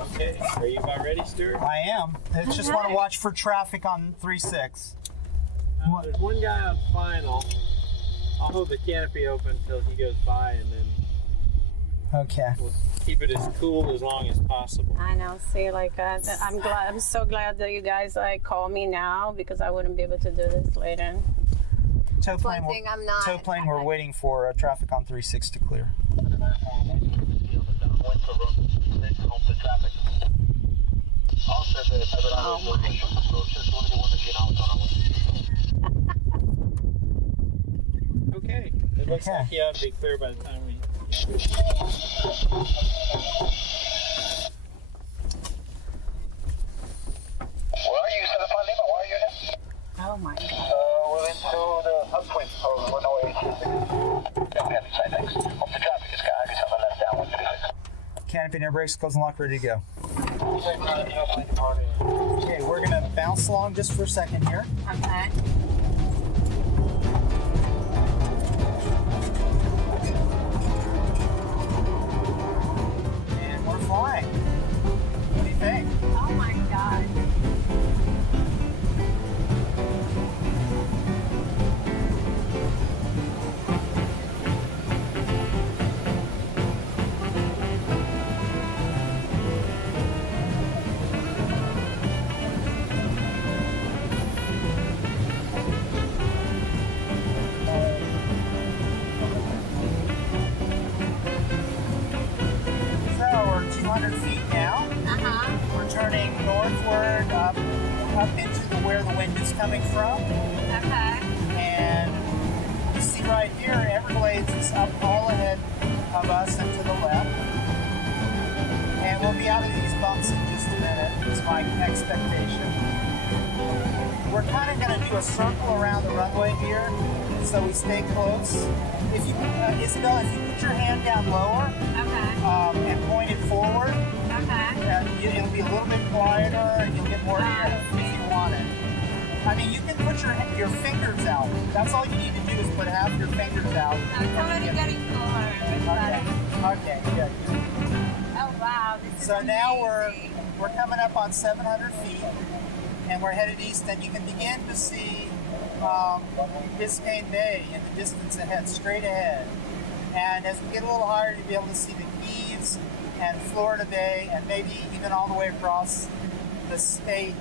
Okay, are you about ready, Stuart? I am. I just want to watch for traffic on 3-6. There's one guy on final. I'll hold the canopy open until he goes by, and then Okay. we'll keep it as cool as long as possible. I know. See, like I'm so glad that you guys call me now because I wouldn't be able to do this later. Tow One thing I'm not. Tow plane, we're waiting for traffic on 3-6 to clear. Oh my. Okay, it looks like he ought to be clear by the time we... Where are you, Southern Lima? Where are you now? Oh my God. We're into the upwind of 108. Canopy side, thanks. Hope the traffic is got. I just have a left down 136. Canopy and air brakes, close and lock, ready to go. Okay, we're going to bounce along just for a second here. Okay. And we're flying. What do you think? Oh my God. So we're 200 feet now. We're turning northward up into where the wind is coming from. Okay. And you see right here, Everglades is up all ahead of us and to the left. And we'll be out of these bumps in just a minute, is my expectation. We're kind of going to do a circle around the runway here, so we stay close. If you, Isabel, if you put your hand down lower Okay. and point it forward, Okay. it'll be a little bit quieter and you'll get more air if you want it. I mean, you can put your fingers out. That's all you need to do is put half your fingers out. It's already getting cooler. It's better. Okay, good. Oh wow, this is So now amazing. we're coming up on 700 feet, and we're headed east, and you can begin to see Biscayne Bay in the distance ahead, straight ahead. And as we get a little higher, you'll be able to see the Keys and Florida Bay, and maybe even all the way across the state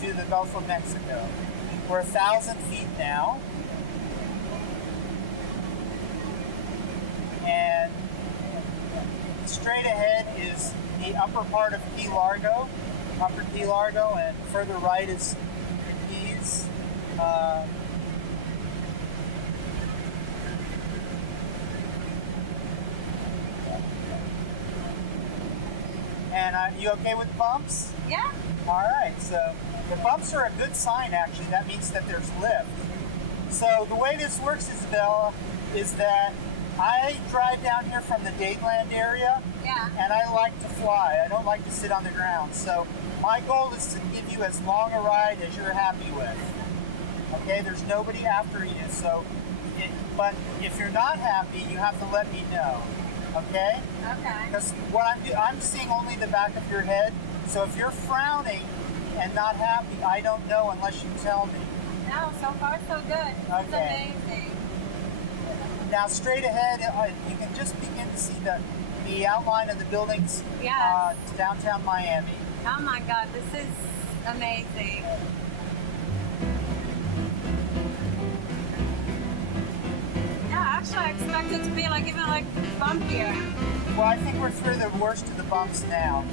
to the Gulf of Mexico. We're 1,000 feet now. And straight ahead is the upper part of Key Largo, upper Key Largo, and further right is the Keys. And you okay with bumps? Yeah. All right, so the bumps are a good sign, actually. That means that there's lift. So the way this works, Isabella, is that I drive down here from the Dateland area, Yeah. and I like to fly. I don't like to sit on the ground. So my goal is to give you as long a ride as you're happy with. Okay, there's nobody after you. So, but if you're not happy, you have to let me know. Okay? Okay. Because what I'm seeing only the back of your head. So if you're frowning and not happy, I don't know unless you tell me. No, so far so good. This Okay. is amazing. Now straight ahead, you can just begin to see the outline of the buildings Yes. to downtown Miami. Oh my God, this is amazing. Yeah, actually I expected to be even bumpier. Well, I think we're through the worst of the bumps now.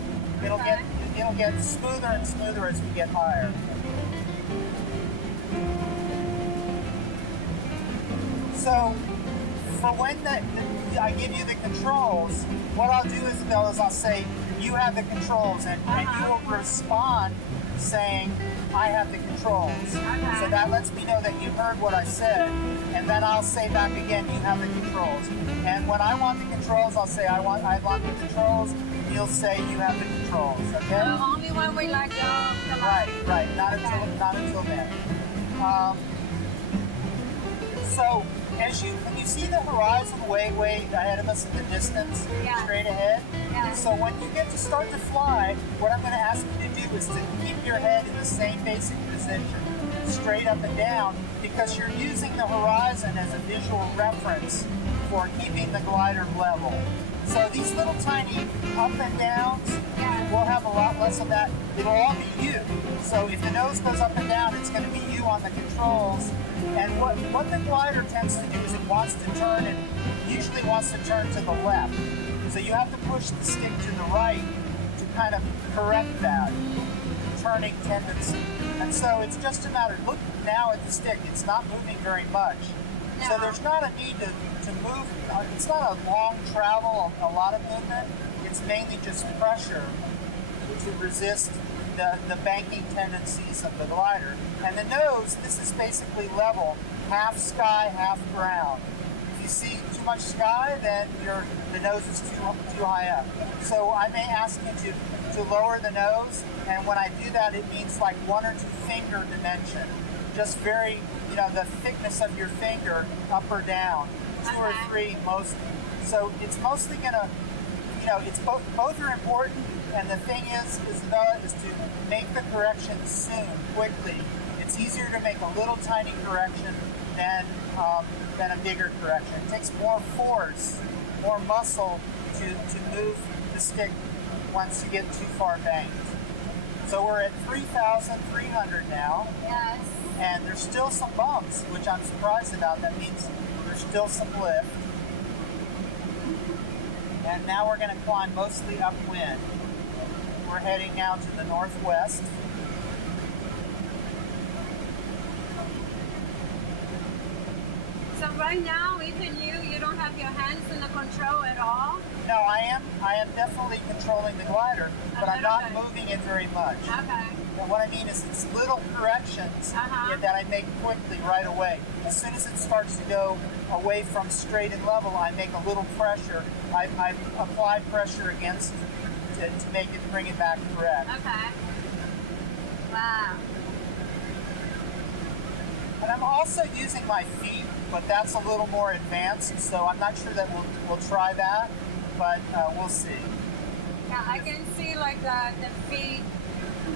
It'll Okay. get smoother and smoother as we get higher. So for when I give you the controls, what I'll do, Isabel, is I'll say, you have the controls, and you will respond saying, I have the controls. Okay. So that lets me know that you heard what I said, and then I'll say back again, you have the controls. And when I want the controls, I'll say, I want the controls. You'll say, you have the controls, okay? So only when we let go of the line. Right. Not until then. So Can you see the horizon way ahead of us in the distance, Yeah. straight ahead? Yeah. So when you get to start to fly, what I'm going to ask you to do is to keep your head in the same basic position, straight up and down, because you're using the horizon as a visual reference for keeping the glider level. So these little tiny up and downs, we'll have a lot less of that. It'll all be you. So if the nose goes up and down, it's going to be you on the controls. And what the glider tends to do is it wants to turn, and usually wants to turn to the left. So you have to push the stick to the right to kind of correct that turning tendency. And so it's just a matter, look now at the stick, it's not moving very much. So No. there's not a need to move, it's not a long travel, a lot of movement. It's mainly just pressure to resist the banking tendencies of the glider. And the nose, this is basically level, half sky, half ground. If you see too much sky, then the nose is too high up. So I may ask you to lower the nose, and when I do that, it means like 1 or 2 finger dimension. Just very, the thickness of your finger, up or down, 2 or 3 most. So it's mostly gonna, it's both are important, and the thing is to make the correction soon, quickly. It's easier to make a little tiny correction than a bigger correction. It takes more force, more muscle to move the stick once you get too far banked. So we're at 3,300 now, Yes. and there's still some bumps, which I'm surprised about. That means there's still some lift. And now we're going to climb mostly upwind. We're heading now to the northwest. So right now, even you don't have your hands in the control at all? No, I am definitely controlling the glider, but I'm not Okay. moving it very much. Okay. And what I mean is it's little corrections that I make quickly right away. As soon as it starts to go away from straight and level, I make a little pressure. I apply pressure against to make it, bring it back correct. Okay. Wow. And I'm also using my feet, but that's a little more advanced, so I'm not sure that we'll try that, but we'll see. Yeah, I can see like the feet.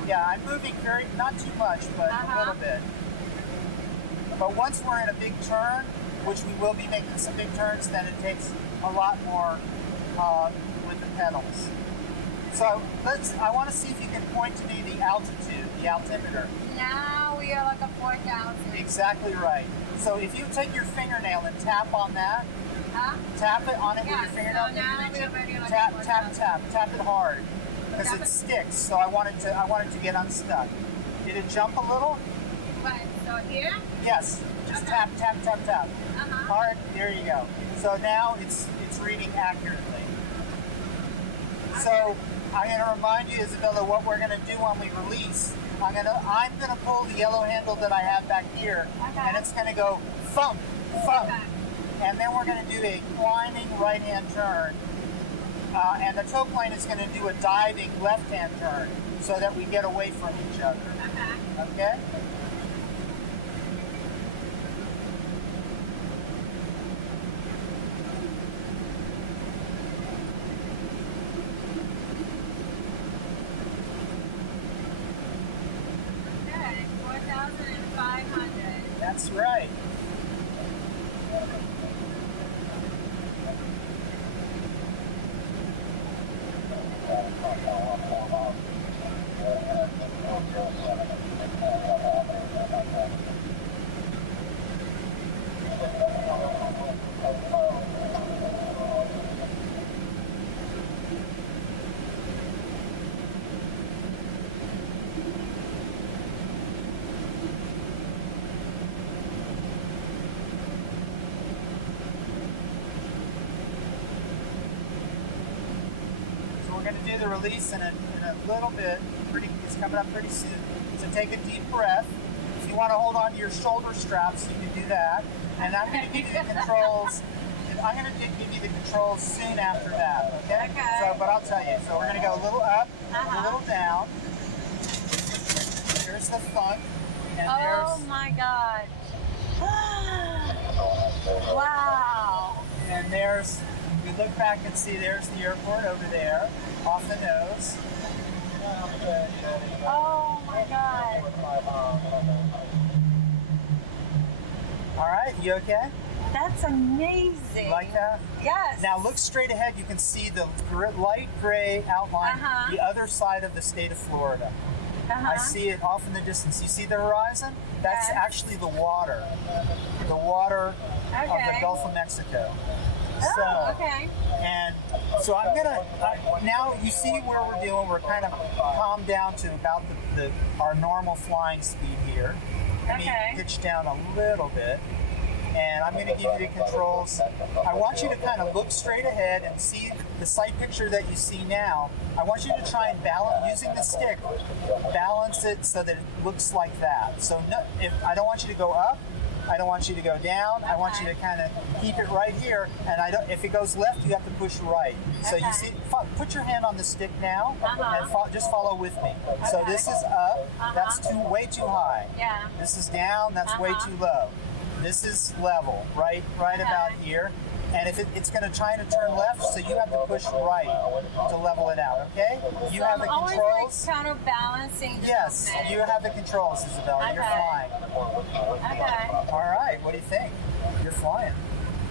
Yeah, I'm moving not too much, but a little bit. But once we're in a big turn, which we will be making some big turns, then it takes a lot more with the pedals. So I want to see if you can point to me the altitude, the altimeter. Now we are like a 4,000. Exactly right. So if you take your fingernail and tap on that, Huh? tap it on it Yeah, with your fingernail. so now we're already like tap, a tap, 4,000. tap it hard because Tap it it. sticks. So I want it to get unstuck. Did it jump a little? Right, so here? Yes. Just tap, tap, tap, tap. Hard. There you go. So now it's reading accurately. So I'm going to remind you, Isabella, what we're going to do when we release. I'm gonna pull the yellow handle that I have back here, and it's going to go thump, thump. Okay. And then we're going to do a climbing right-hand turn, and the tow plane is going to do a diving left-hand turn so that we get away from each other. Okay. Okay? Okay, 4,500. That's right. So we're going to do the release in a little bit. It's coming up pretty soon. So take a deep breath. If you want to hold on to your shoulder straps, you can do that. And I'm going to give you the controls. I'm going to give you the controls soon after that. Okay? Okay. So, but I'll tell you. So we're going to go a little up, a little down. There's the thunk, and Oh my God. Wow. And there's, we look back and see there's the airport over there, off the nose. Oh my God. All right, you okay? That's amazing. You like that? Yes. Now look straight ahead. You can see the light gray outline, Uh-huh. the other side of the state of Florida. I see it off in the distance. You see the horizon? That's Yes. actually the water. The water of the Okay. Gulf of Mexico. Oh, okay. And so I'm gonna, now you see where we're doing, we're kind of calmed down to about our normal flying speed here. Let me Okay. pitch down a little bit. And I'm gonna give you the controls. I want you to kind of look straight ahead and see the sight picture that you see now. I want you to try and balance, using the stick, balance it so that it looks like that. So no, I don't want you to go up, I don't want you to go down. I want you to kind of keep it right here. And if it goes left, you have to push right. So you see, put your hand on the stick now and just follow with me. So this is up. That's way too high. Yeah. This is down. That's way too low. This is level, right about here. And if it's going to try to turn left, so you have to push right to level it out, okay? You have the always controls. like counterbalancing. The Yes, movement. you have the controls, Isabel. You're flying. Okay. All right, what do you think? You're flying.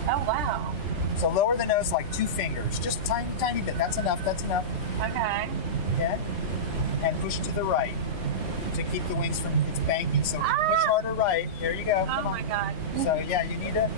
Oh wow. So lower the nose like 2 fingers, just tiny, tiny bit. That's enough. That's enough. Okay. Okay. And push to the right to keep the wings from its banking. So push harder right. There you go. Oh Come on. my God. So yeah, you need to.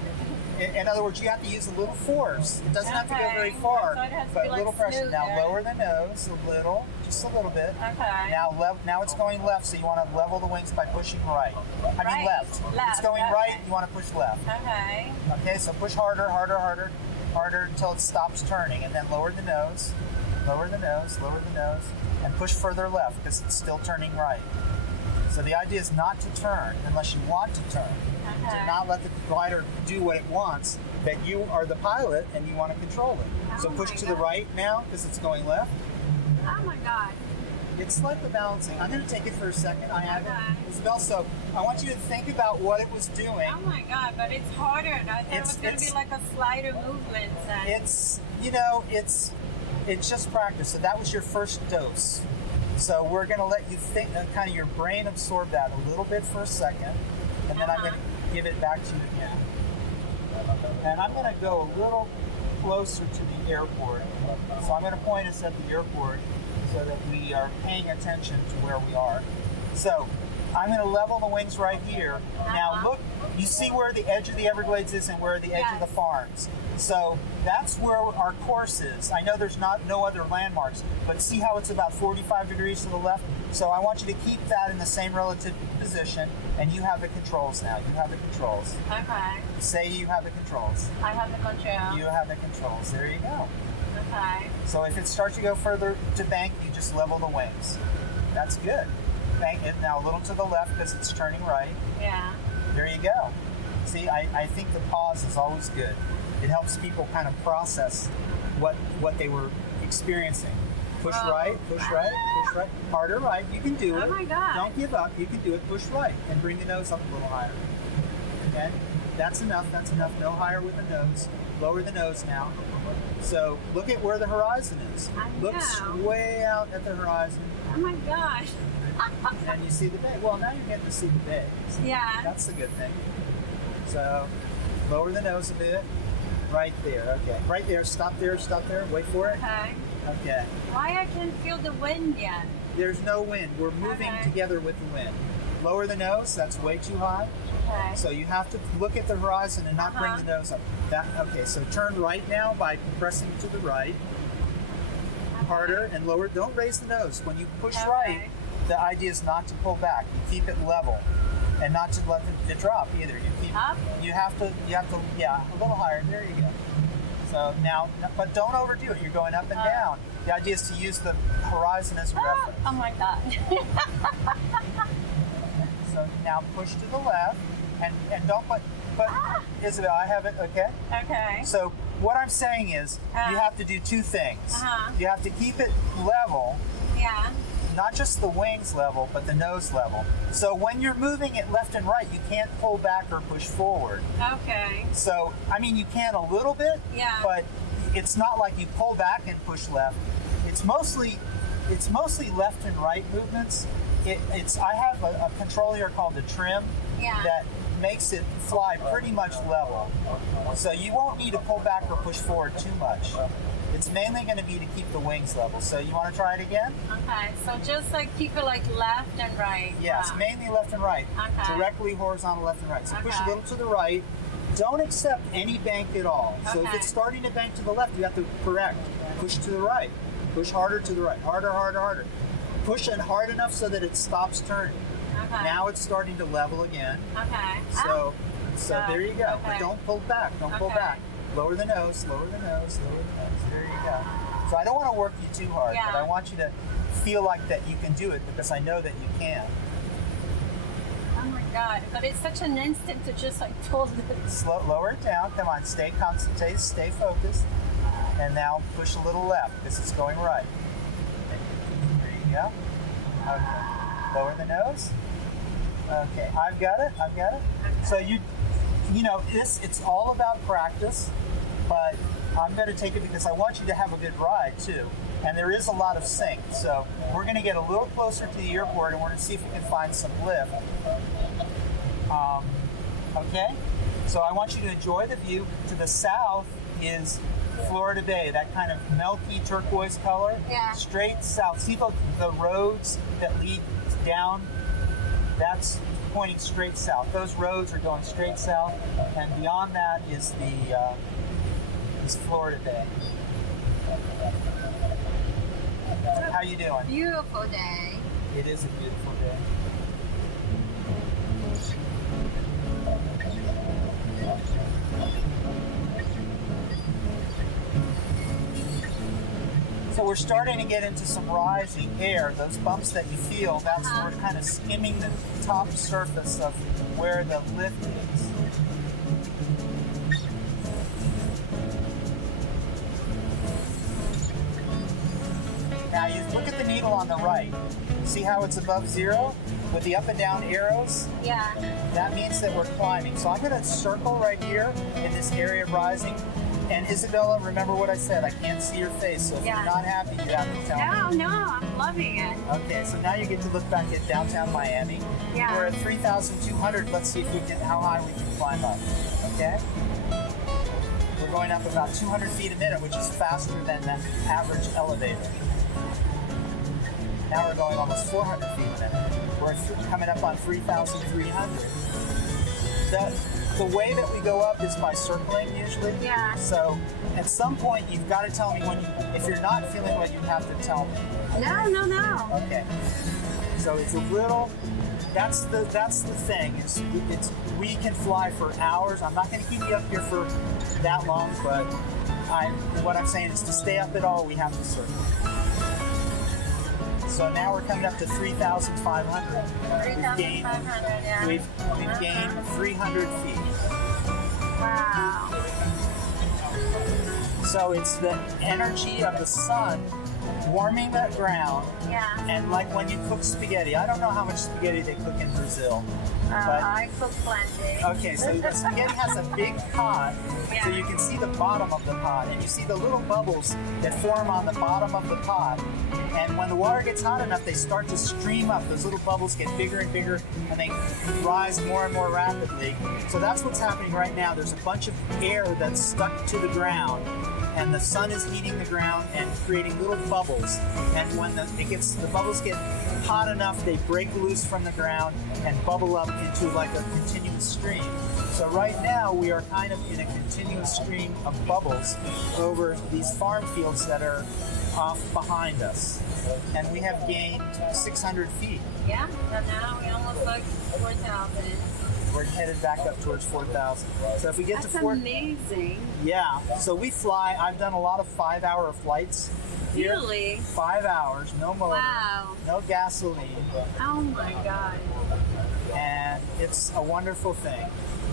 In other words, you have to use a little force. It doesn't have to go very far, So it has to but be a like little pressure. smoother. Now lower the nose a little, just a little bit. Okay. Now it's going left, so you want to level the wings by pushing right. I mean Right. left. If it's Left, going okay. right, you want to push left. Okay. Okay, so push harder, harder, harder, harder until it stops turning, and then lower the nose, lower the nose, lower the nose, and push further left because it's still turning right. So the idea is not to turn unless you want to turn. Okay. To not let the glider do what it wants, that you are the pilot and you want to control it. So Oh push my to the God. right now because it's going left. Oh my God. It's like the balancing. I'm going to take it for a second. I have Okay. it. Isabel, so I want you to think about what it was doing. Oh my God, but it's harder. I thought it was going to be like a slider movement. It's just practice. So that was your first dose. So we're going to let you think, kind of your brain absorb that a little bit for a second, and then I'm going to give it back to you again. And I'm going to go a little closer to the airport. So I'm going to point us at the airport so that we are paying attention to where we are. So I'm going to level the wings right here. Now look, you see where the edge of the Everglades is and where the edge of the farms. So that's where our course is. I know there's no other landmarks, but see how it's about 45 degrees to the left? So I want you to keep that in the same relative position, and you have the controls now. You have the controls. Okay. Say you have the controls. I have the control. You have the controls. There you go. Okay. So if it starts to go further to bank, you just level the wings. That's good. Bank it now a little to the left because it's turning right. Yeah. There you go. See, I think the pause is always good. It helps people kind of process what they were experiencing. Push right, push right, push right. Harder right. You can do it. Oh my God. Don't give up. You can do it. Push right and bring the nose up a little higher. Okay? That's enough. That's enough. No higher with the nose. Lower the nose now. So look at where the horizon is. I Look know. way out at the horizon. Oh my gosh. And you see the bay. Well, now you're getting to see the bay. Yeah. That's the good thing. So lower the nose a bit. Right there. Okay. Right there. Stop there. Stop there. Wait for it. Okay. Okay. Why I can't feel the wind yet? There's no wind. We're moving Okay. together with the wind. Lower the nose. That's way too high. Okay. So you have to look at the horizon and not bring the nose up. Okay. So turn right now by pressing to the right. Harder and lower. Don't raise the nose. When you push right, the idea is not to pull back. You keep it level, and not to let it drop either. You keep. Up? You have to. Yeah, a little higher. There you go. So now, but don't overdo it. You're going up and down. The idea is to use the horizon as a reference. Oh my God. So now push to the left, and don't put. Isabel, I have it. Okay. Okay. So what I'm saying is, you have to do two things. You have to keep it level, Yeah. not just the wings level, but the nose level. So when you're moving it left and right, you can't pull back or push forward. Okay. So, I mean, you can a little bit, Yeah. but it's not like you pull back and push left. It's mostly left and right movements. I have a control here called the trim Yeah. that makes it fly pretty much level. So you won't need to pull back or push forward too much. It's mainly going to be to keep the wings level. So you want to try it again? Okay. So just like keep it like left and right. Yes, Wow. mainly left and right. Okay. Directly horizontal left and right. So push a Okay. little to the right. Don't accept any bank at all. So if Okay. it's starting to bank to the left, you have to correct. Push to the right. Push harder to the right. Harder, harder, harder. Push it hard enough so that it stops turning. Okay. Now it's starting to level again. Okay. So there you go. But Okay. don't pull back. Don't pull Okay. back. Lower the nose, lower the nose, lower the nose. There you go. So I don't want to work you too hard, Yeah. but I want you to feel like that you can do it because I know that you can. Oh my God! But it's such an instinct to just like pull this. Lower it down. Come on, stay concentrated, stay focused. And now push a little left because it's going right. There you go. Okay. Lower the nose. Okay, I've got it. So you know, it's all about practice, but I'm going to take it because I want you to have a good ride too. And there is a lot of sync. So we're going to get a little closer to the airport and we're going to see if we can find some lift. Okay? So I want you to enjoy the view. To the south is Florida Bay, that kind of milky turquoise color. Yeah. Straight south. See the roads that lead down? That's pointing straight south. Those roads are going straight south, and beyond that is is Florida Bay. How you doing? Beautiful day. It is a beautiful day. So we're starting to get into some rising air. Those bumps that you feel, that's we're kind of skimming the top surface of where the lift is. Now you look at the needle on the right. See how it's above zero with the up and down arrows? Yeah. That means that we're climbing. So I'm going to circle right here in this area of rising. And Isabella, remember what I said. I can't see your face, so if Yeah. you're not happy, you have to tell me. No, I'm loving it. Okay, so now you get to look back at downtown Miami. Yeah. We're at 3,200. Let's see if we can, how high we can climb up. Okay? We're going up about 200 feet a minute, which is faster than the average elevator. Now we're going almost 400 feet a minute. We're coming up on 3,300. The way that we go up is by circling usually. Yeah. So at some point you've got to tell me if you're not feeling well, you have to tell me. No. Okay. So it's a little. That's the thing. We can fly for hours. I'm not going to keep you up here for that long, but what I'm saying is to stay up at all, we have to circle. So now we're coming up to 3,500. 3,500, yeah. We've gained 300 feet. Wow. So it's the energy of the sun warming that ground. Yeah. And like when you cook spaghetti, I don't know how much spaghetti they cook in Brazil. But I cook plenty. okay, so the spaghetti has a big pot, so you can see the bottom of the pot, and you see the little bubbles that form on the bottom of the pot. And when the water gets hot enough, they start to stream up. Those little bubbles get bigger and bigger, and they rise more and more rapidly. So that's what's happening right now. There's a bunch of air that's stuck to the ground, and the sun is heating the ground and creating little bubbles. And when the bubbles get hot enough, they break loose from the ground and bubble up into like a continuous stream. So right now we are kind of in a continuous stream of bubbles over these farm fields that are off behind us. And we have gained 600 feet. Yeah, and now we almost like 4,000. We're headed back up towards 4,000. So if we get That's to 4,000, amazing. yeah. So we fly. I've done a lot of 5-hour flights here. Really? 5 hours, no motor, Wow. no gasoline, Oh my God. and it's a wonderful thing.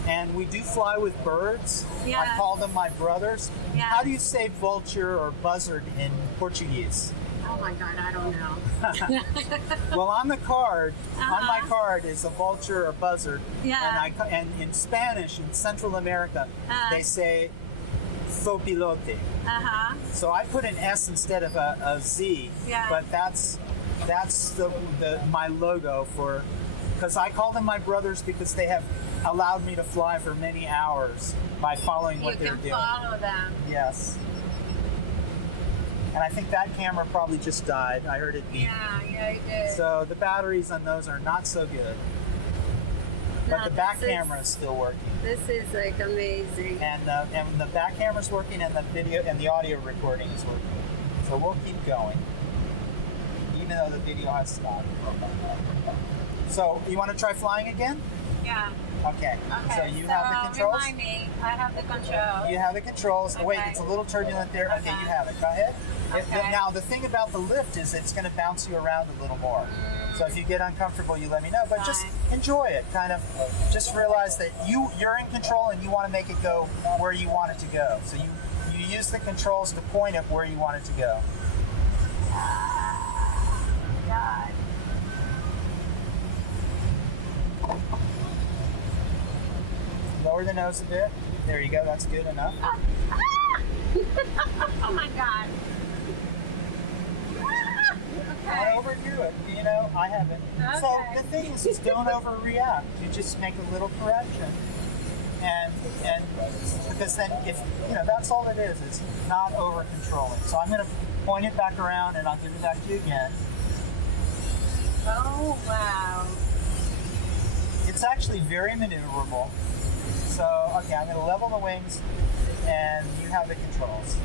And we do fly with birds. Yeah. I call them my brothers. Yeah. How do you say vulture or buzzard in Portuguese? Oh my God, I don't know. Well, on the card, on my card is a vulture or buzzard. Yeah. And in Spanish, in Central America, they say zopilote. So I put an S instead of a Z. Yeah. But that's my logo for, because I call them my brothers because they have allowed me to fly for many hours by following what they're doing. You can follow them. Yes. And I think that camera probably just died. I heard it beep. Yeah, it did. So the batteries on those are not so good. But the back camera is still working. This is like amazing. And the back camera's working, and the video and the audio recording is working. So we'll keep going, even though the video has stopped. So you want to try flying again? Yeah. Okay. So you have the controls. Remind me, I have the control. You have the controls. Okay. Wait, it's a little turbulent there. Okay, you have it. Go ahead. Okay. Now the thing about the lift is it's going to bounce you around a little more. So if you get uncomfortable, you let me know. But just enjoy it. Kind of just realize that you're in control and you want to make it go where you want it to go. So you use the controls to point it where you want it to go. God. Lower the nose a bit. There you go. That's good enough. Oh my God. Don't overdo it. You know, I haven't. So Okay. the thing is don't overreact. You just make a little correction. And because then if that's all it is. It's not over controlling. So I'm going to point it back around and I'll give it back to you again. Oh wow. It's actually very maneuverable. So okay, I'm going to level the wings, and you have the controls.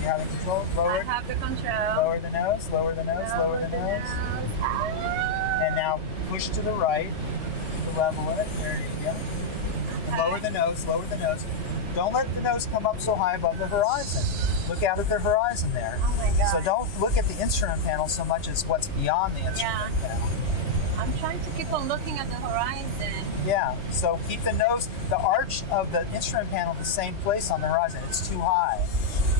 You have the controls. Lower. I have the control. Lower the nose. Lower the nose. Lower the nose. And now push to the right to level it. There you go. And lower the nose. Lower the nose. Don't let the nose come up so high above the horizon. Look out at the horizon there. Oh my God. So don't look at the instrument panel so much as what's beyond the instrument panel. I'm trying to keep on looking at the horizon. Yeah, so keep the nose, the arch of the instrument panel the same place on the horizon. It's too high.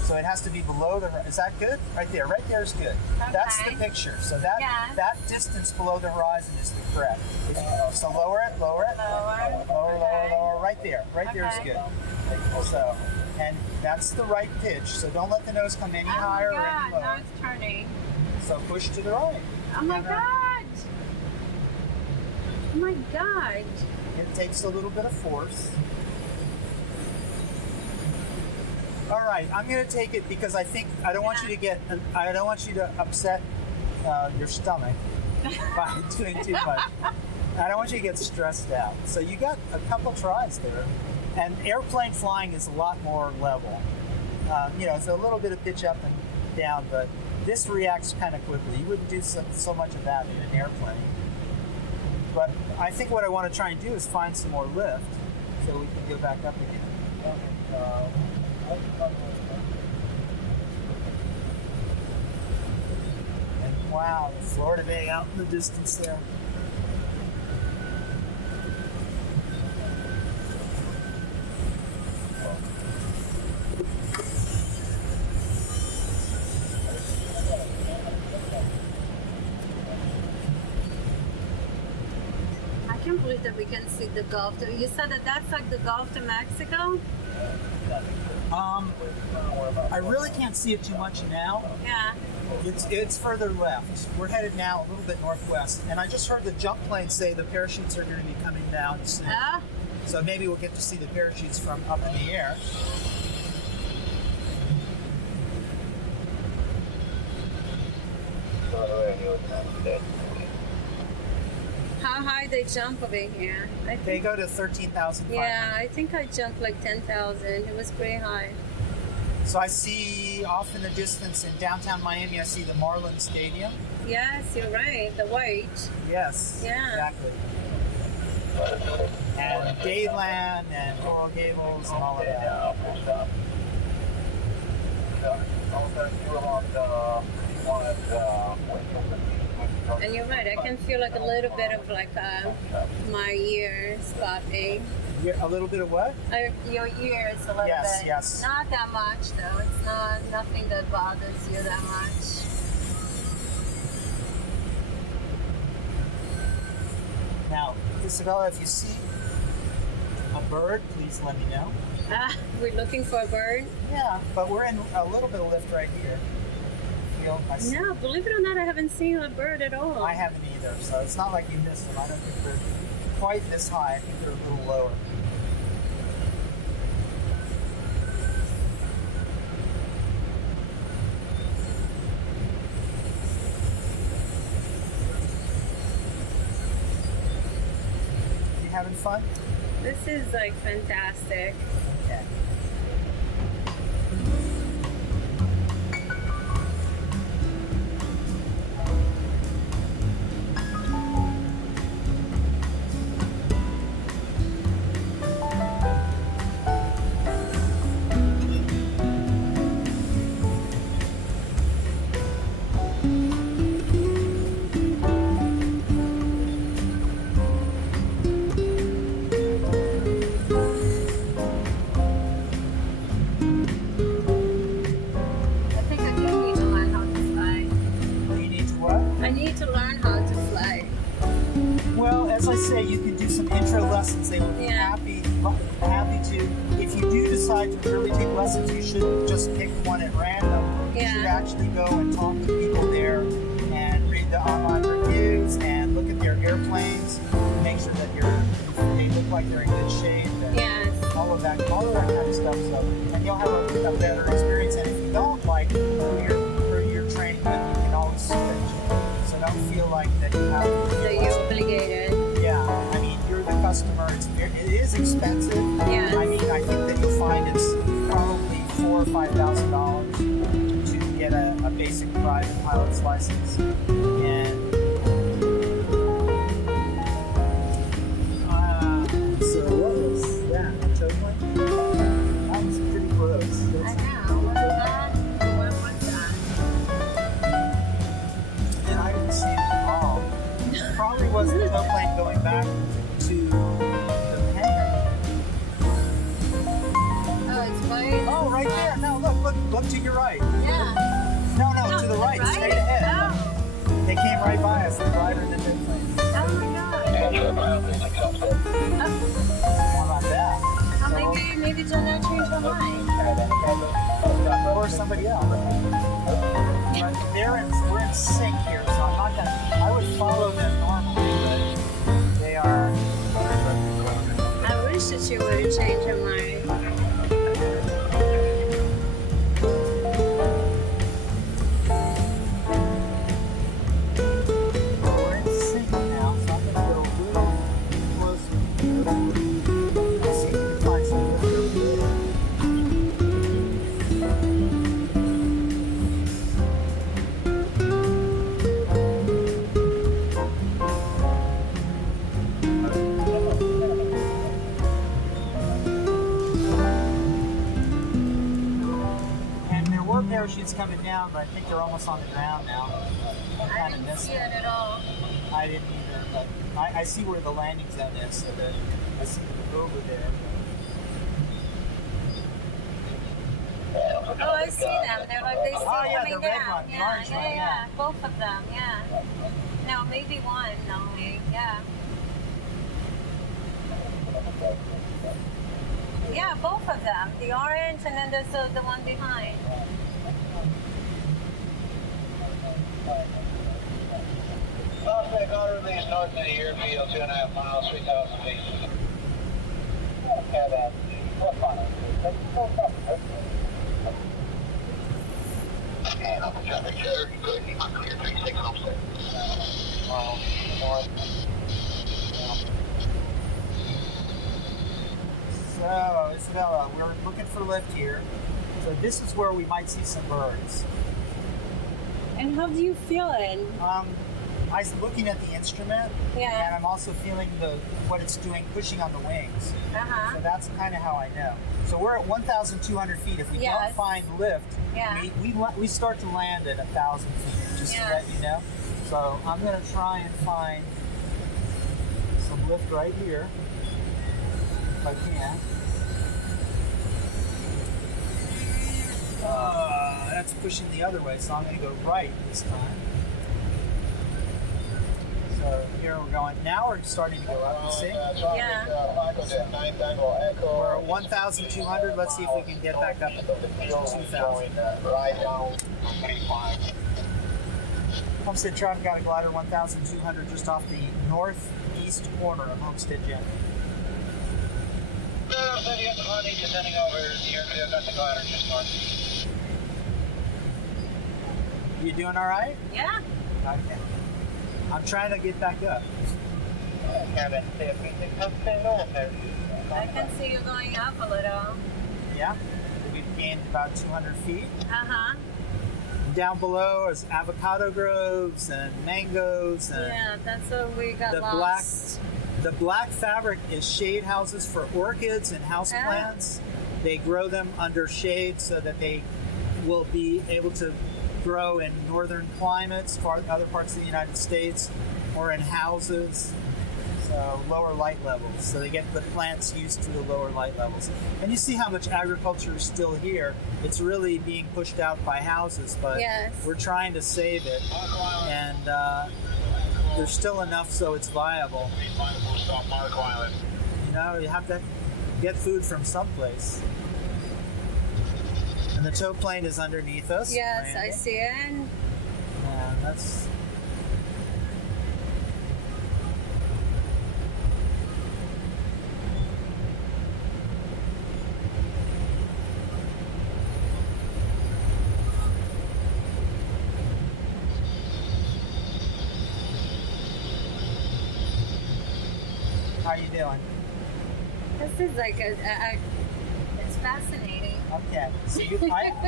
So it has to be below the horizon. Is that good? Right there is good. Okay. That's the picture. So that distance below the horizon is the correct. So lower it. Lower. Right there. Right there is good. So, and that's the right pitch. So don't let the nose come any higher or any lower. Now it's turning. So push to the right. Oh my God. Oh my God. It takes a little bit of force. All right, I'm going to take it because I don't want you to upset your stomach by doing too much. I don't want you to get stressed out. So you got a couple tries there, and airplane flying is a lot more level. It's a little bit of pitch up and down, but this reacts kind of quickly. You wouldn't do so much of that in an airplane. But I think what I want to try and do is find some more lift so we can go back up again. And wow, Florida Bay out in the distance there. I can't believe that we can see the Gulf. You said that that's like the Gulf to Mexico? I really can't see it too much now. Yeah. It's further left. We're headed now a little bit northwest. And I just heard the jump plane say the parachutes are going to be coming down soon. So maybe we'll get to see the parachutes from up in the air. How high they jump over here? They go to 13,500. Yeah, I think I jumped like 10,000. It was pretty high. So I see off in the distance in downtown Miami, I see the Marlin Stadium. Yes, you're right. The white. Yes, Yeah. exactly. And Dadeland and Coral Gables and all of that. And you're right. I can feel like a little bit of like my ears popping. A little bit of what? Your ears a little Yes, bit. yes. Not that much though. It's nothing that bothers you that much. Isabella, if you see a bird, please let me know. We're looking for a bird. Yeah, but we're in a little bit of lift right here. No, believe it or not, I haven't seen a bird at all. I haven't either, so it's not like you missed them. I don't think they're quite this high. I think they're a little lower. You having fun? This is like fantastic. Okay. You can do some intro lessons. They would be happy to. If you do decide to really take lessons, you shouldn't just pick one at random. You should actually go and talk to people there and read the online reviews and look at their airplanes, make sure that they look like they're in good shape. And all of that kind of stuff. So, and you'll have a better experience. And if you don't like who you're training with, you can always switch. So don't feel like that you have to. So you're obligated. Yeah, I mean, you're the customer. It is expensive. Yeah. I mean, I think that you'll find it's probably $4,000 or $5,000 to get a basic private pilot's license. And so what was that? Topher? That was pretty close. I know. What was that? And I didn't see it at all. Probably wasn't a plane going back to the hangar. Oh, it's right. Oh, right there. No, look to your right. Yeah. No, to the right, straight ahead. Oh. They came right by us, the driver and the plane. Oh my God. How about that? Oh, maybe Jenna changed her mind. Or somebody else. But we're in sync here, so I'm not gonna. I would follow them normally, but they are. I wish that you would have changed her mind. We're in sync now, so I'm gonna go a little closer. Let's see if we can find something. Parachutes coming down, but I think they're almost on the ground now. I kind of missed it. At all. I didn't either, but I see where the landing zone is, so that I see them over there. Oh, I see them. They're like they still coming the red down. one, the orange one, yeah. Both of them, yeah. No, maybe one only, yeah. Yeah, both of them. The orange and then there's the one behind. Prospect auto release north of the airfield, 2.5 miles, 3,000 feet. And on the traffic chair, good. You can clear 36 Homestead. So, Isabella, we're looking for lift here. So this is where we might see some birds. And how do you feel it? I'm looking at the instrument, and I'm also feeling what it's doing, pushing on the wings. So that's kind of how I know. So we're at 1,200 feet. If we don't find lift, we start to land at 1,000 feet, just to let you know. So I'm going to try and find some lift right here, if I can. That's pushing the other way, so I'm going to go right this time. So here we're going going. Now we're starting to go up, you see? Yeah. We're at 1,200. Let's see if we can get back up to 2,000. Homestead traffic got a glider 1,200 just off the northeast corner of Homestead Gym. Descending over here, got the glider just north. You doing all right? Yeah. Okay. I'm trying to get back up. I can see you going up a little. Yeah. We've gained about 200 feet. Uh-huh. Down below is avocado groves and mangoes. And Yeah, that's what we got lost. The black fabric is shade houses for orchids and houseplants. They grow them under shade so that they will be able to grow in northern climates, other parts of the United States, or in houses, so lower light levels. So they get the plants used to the lower light levels. And you see how much agriculture is still here. It's really being pushed out by houses, but Yes. we're trying to save it. And there's still enough so it's viable. You know, you have to get food from someplace. And the tow plane is underneath us. Yes, I landing. see it. And that's... How you doing? This is like it's fascinating. Okay. So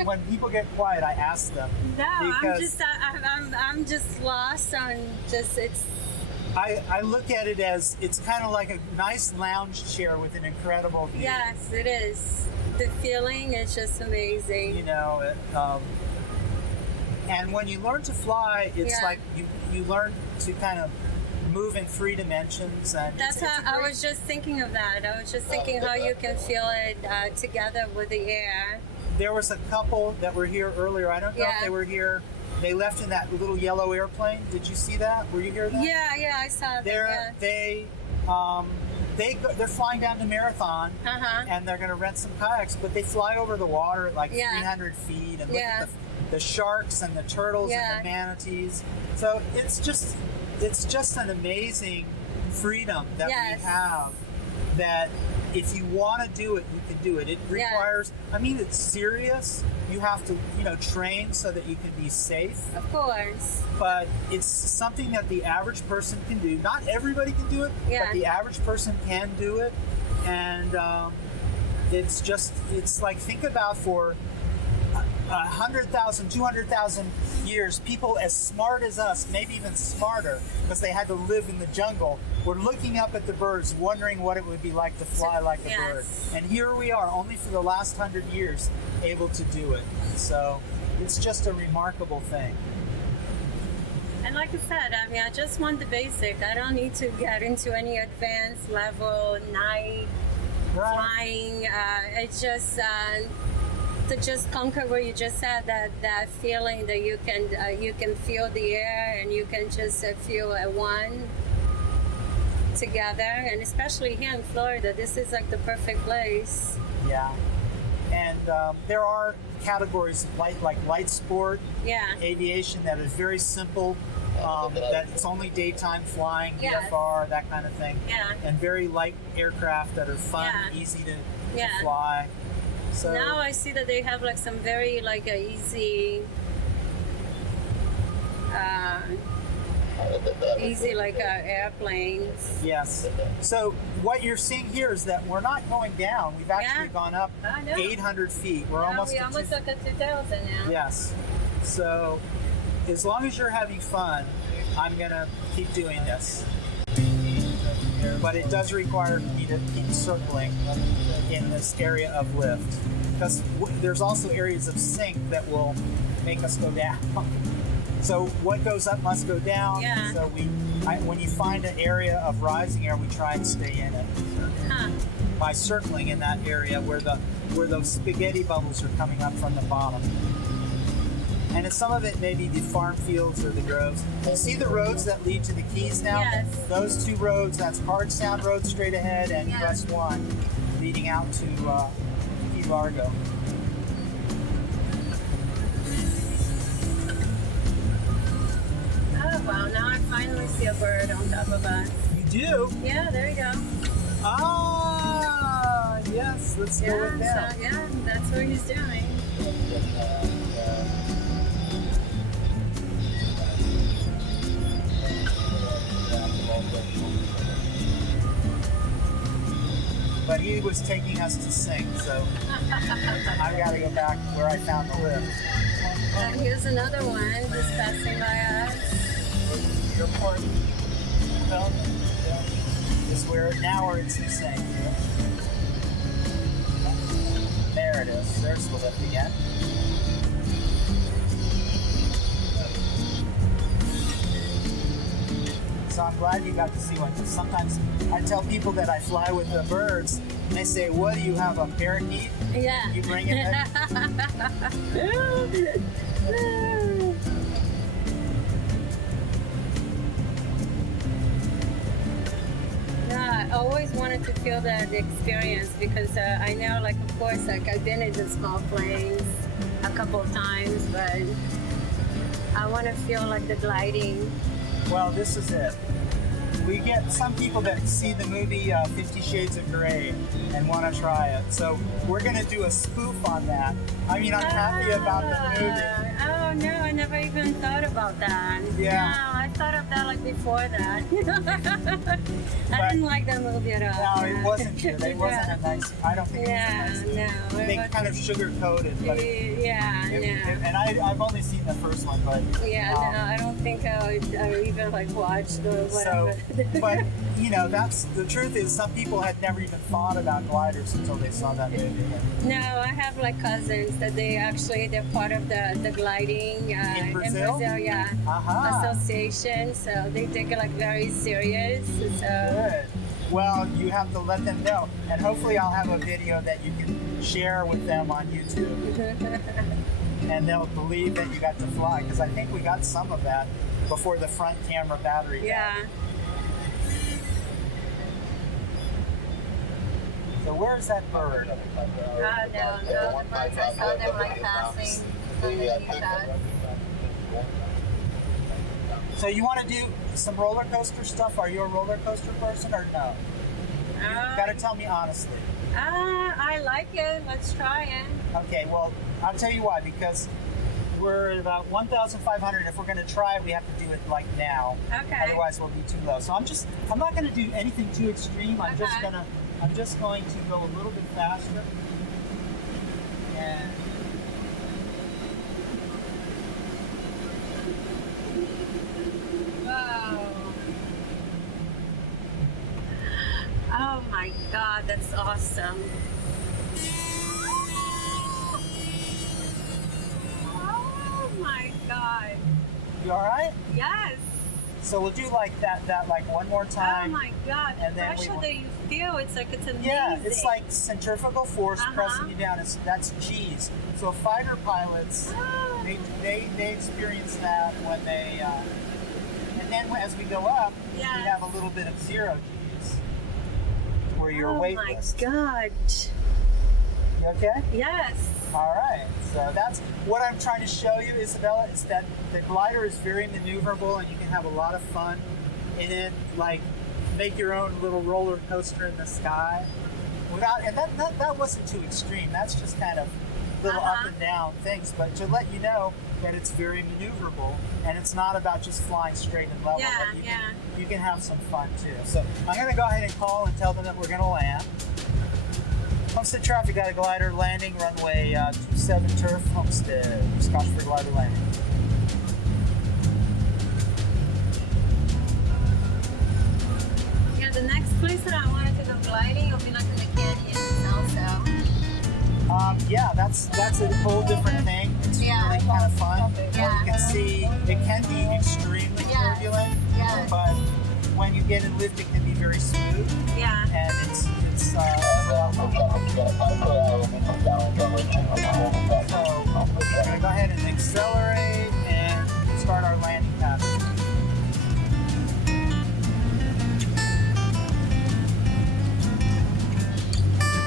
when people get quiet, I ask them. No, Because- I'm just lost on just it's. I look at it as it's kind of like a nice lounge chair with an incredible view. Yes, it is. The feeling is just amazing. You know, and when you learn to fly, it's Yeah. like you learn to kind of move in three dimensions. And That's it's how a I great- was just thinking of that. I was just thinking how you can feel it together with the air. There was a couple that were here earlier. I don't know if Yeah. they were here. They left in that little yellow airplane. Did you see that? Were you here? That? Yeah, I saw that. They're they're flying down to Marathon. Uh-huh. And they're going to rent some kayaks, but they fly over the water at like Yeah. 300 feet and look Yeah. at the sharks and the turtles Yeah. and the manatees. So it's just an amazing freedom that Yes. we have, that if you want to do it, you can do it. It requires, I mean, it's serious. You have to, train so that you can be safe. Of course. But it's something that the average person can do. Not everybody can do it, Yeah. but the average person can do it. And it's like, think about for 100,000, 200,000 years, people as smart as us, maybe even smarter, because they had to live in the jungle, were looking up at the birds, wondering what it would be like to fly like a Yes. bird. And here we are, only for the last 100 years, able to do it. So it's just a remarkable thing. And like I said, I mean, I just want the basic. I don't need to get into any advanced level, night flying. It's just to just conquer what you just said, that feeling that you can feel the air and you can just feel at one together. And especially here in Florida, this is like the perfect place. Yeah. And there are categories of light sport, Yeah. aviation, that is very simple, that it's only daytime flying, Yes. VFR, that kind of thing. Yeah. And very light aircraft that are fun, Yeah. easy to Yeah. fly. So Now I see that they have like some very easy airplanes. yes. So what you're seeing here is that we're not going down. We've actually Yeah. gone up I know. 800 feet. We're Now almost we at almost 2,000. look at 2,000 now. Yes. So as long as you're having fun, I'm going to keep doing this. But it does require me to keep circling in this area of lift, because there's also areas of sink that will make us go down. So what goes up must go down. Yeah. So when you find an area of rising air, we try and stay in it Huh. by circling in that area where those spaghetti bubbles are coming up from the bottom. And some of it may be the farm fields or the groves. You see the roads that lead to the Keys now? Yes. Those two roads, that's Hard Sound Road straight ahead and Yeah. US 1 leading out to Key Largo. Oh wow, now I finally see a bird on top of us. You do? Yeah, there you go. Ah, yes, let's go with Yeah, that. so yeah, that's what he's doing. But he was taking us to sing, so I gotta go back where I found the lift. And here's another one just passing by us. Airport is where now we're in Sing. There it is. There's the lift again. So I'm glad you got to see one. Sometimes I tell people that I fly with the birds, and they say, "What do you have, a parakeet?" Yeah. You bring it in? Yeah, I always wanted to feel the experience because I know, like, of course, like I've been in the small planes a couple of times, but I want to feel like the gliding. Well, this is it. We get some people that see the movie 50 Shades of Grey and want to try it. So we're going to do a spoof on that. I mean, I'm happy about the movie. Oh, no, I never even thought about that. Yeah. No, I thought of that like before that. I didn't like that movie at all. No, it wasn't good. It wasn't a nice, I don't think Yeah, it was a nice no. movie. They kind of sugar-coated, but Yeah, no. and I've only seen the first one, but Yeah, no, I don't think I would even like watch the whatever. so, but you know, that's the truth is some people had never even thought about gliders until they saw that movie. No, I have like cousins that they're part of the gliding In Brazil? yeah, Aha. association. So they take it like very serious. So Good. Well, you have to let them know, and hopefully I'll have a video that you can share with them on YouTube, and they'll believe that you got to fly. Because I think we got some of that before the front camera battery died. yeah. So where's that bird? No, the birds, I saw them like passing underneath us. So you want to do some roller coaster stuff? Are you a roller coaster person or no? You got to tell me honestly. I like it. Let's try it. Okay, well, I'll tell you why. Because we're at about 1,500. If we're going to try it, we have to do it like now. Okay. Otherwise, we'll be too low. So I'm not going to do anything too extreme. I'm just going to go a little bit faster. And Whoa. Oh my God, that's awesome. Oh my God. you all right? Yes. So we'll do like that like one more time. Oh my God. The And then we pressure will- that you feel, it's amazing. Yeah, it's like centrifugal force Uh-huh. pressing you down. That's G's. So fighter pilots, Ah. they experience that when they, and then as we go up, we Yes. have a little bit of zero G's, where you're Oh weightless. my God. You okay? Yes. All right. So that's what I'm trying to show you, Isabella, is that the glider is very maneuverable and you can have a lot of fun in it. Like make your own little roller coaster in the sky. And that wasn't too extreme. That's just kind of little up and down things. But to let you know that it's very maneuverable and it's not about just flying straight and level. Yeah, but you can have some fun too. So I'm going to go ahead and call and tell them that we're going to land. Homestead traffic, got a glider landing, runway 27 Turf, Homestead. Scotch for glider landing. Yeah, the next place that I wanted to go gliding will be like in the canyons also. Yeah, that's a whole different thing. It's Yeah. really kind of fun. Yeah. You can see it can be extremely Yes. turbulent, Yes. but when you begin and lift, it can be very smooth, Yeah. and it's so we're gonna go ahead and accelerate and start our landing pattern.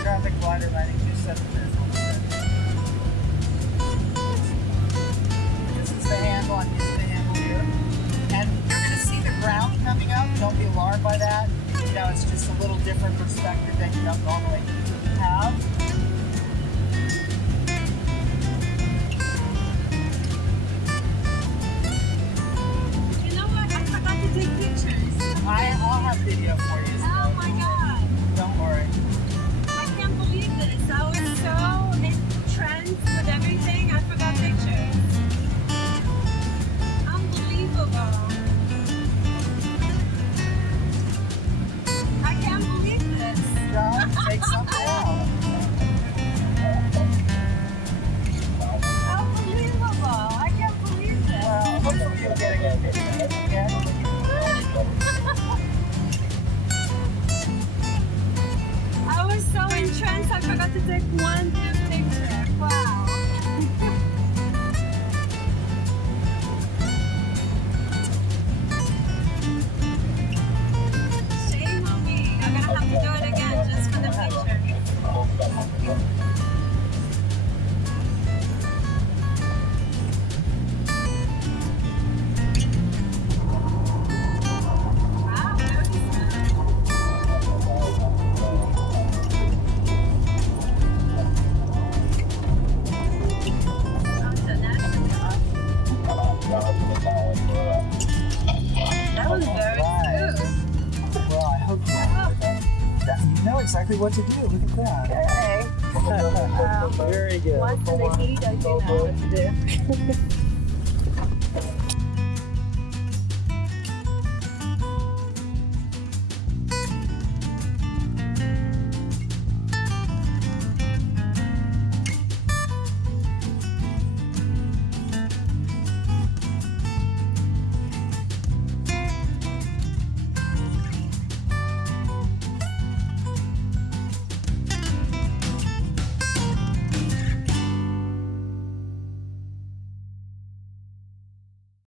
Traffic glider landing 270 Homestead. This is the handle, I'm using the handle here. And you're going to see the ground coming up. Don't be alarmed by that. You know, it's just a little different perspective than you don't normally have. You know what? I forgot to take pictures. I'll have video for you. Oh my god. Don't worry. I can't believe this. I was so entranced with everything. I forgot pictures. Unbelievable. I can't believe this. John, take something out. Unbelievable. I can't believe this. Well, hopefully you'll get a good picture. Okay? I was so entranced, I forgot to take one picture. Wow. Shame on me. I'm gonna have to do it again just for the picture. Wow, very smooth. That was very smooth. Well, I hope you know exactly what to do. Look at that. Okay. Very good. Once in the heat, I do know what to do.